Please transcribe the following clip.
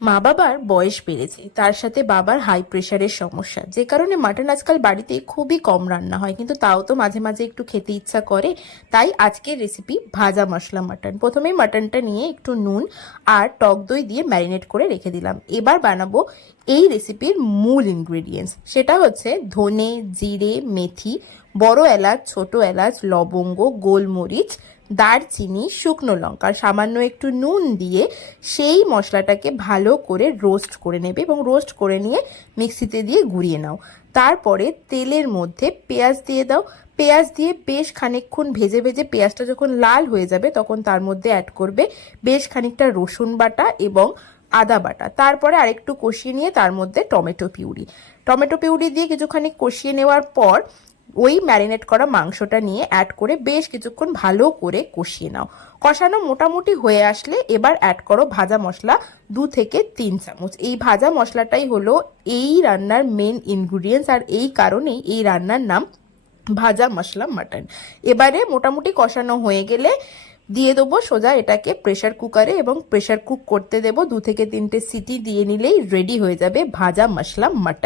মা বাবার বয়স বেড়েছে, তার সাথে বাবার হাই প্রেশারের সমস্যা, যে কারণে মাটন আজকাল বাড়িতে খুবই কম রান্না হয়, কিন্তু তাও তো মাঝে মাঝে একটু খেতে ইচ্ছা করে। তাই আজকের রেসিপি ভাজা মশলা মাটন। প্রথমেই মাটনটা নিয়ে একটু নুন আর টক দই দিয়ে ম্যারিনেট করে রেখে দিলাম। এবার বানাবো এই রেসিপির মূল ইনগ্রেডিয়েন্টস, সেটা হচ্ছে ধনে, জিরে, মেথি, বড় এলাচ, ছোট এলাচ, লবঙ্গ, গোলমরিচ, দারচিনি, শুকনো লঙ্কা, সামান্য একটু নুন দিয়ে সেই মশলাটাকে ভালো করে রোস্ট করে নেবে এবং রোস্ট করে নিয়ে মিক্সিতে দিয়ে গুঁড়িয়ে নাও। তারপরে তেলের মধ্যে পেঁয়াজ দিয়ে দাও। পেঁয়াজ দিয়ে বেশ খানিকক্ষণ ভেজে ভেজে পেঁয়াজটা যখন লাল হয়ে যাবে তখন তার মধ্যে অ্যাড করবে বেশ খানিকটা রসুন বাটা এবং আদা বাটা। তারপরে আরেকটু কষিয়ে নিয়ে তার মধ্যে টমেটো পিউরি দিয়ে কিছুখানি কষিয়ে নেওয়ার পর ওই ম্যারিনেট করা মাংসটা নিয়ে অ্যাড করে বেশ কিছুক্ষণ ভালো করে কষিয়ে নাও। কষানো মোটামুটি হয়ে আসলে এবার অ্যাড করো ভাজা মশলা 2 থেকে 3 চামচ। এই ভাজা মশলাটাই হলো এই রান্নার মেন ইনগ্রিডিয়েন্টস, আর এই কারণেই এই রান্নার নাম ভাজা মশলা মাটন। এবারে মোটামুটি কষানো হয়ে গেলে দিয়ে দেবো সোজা এটাকে প্রেশার কুকারে এবং প্রেশার কুক করতে দেবো। 2 থেকে 3টে সিটি দিয়ে নিলেই রেডি হয়ে যাবে ভাজা মশলা মাটন।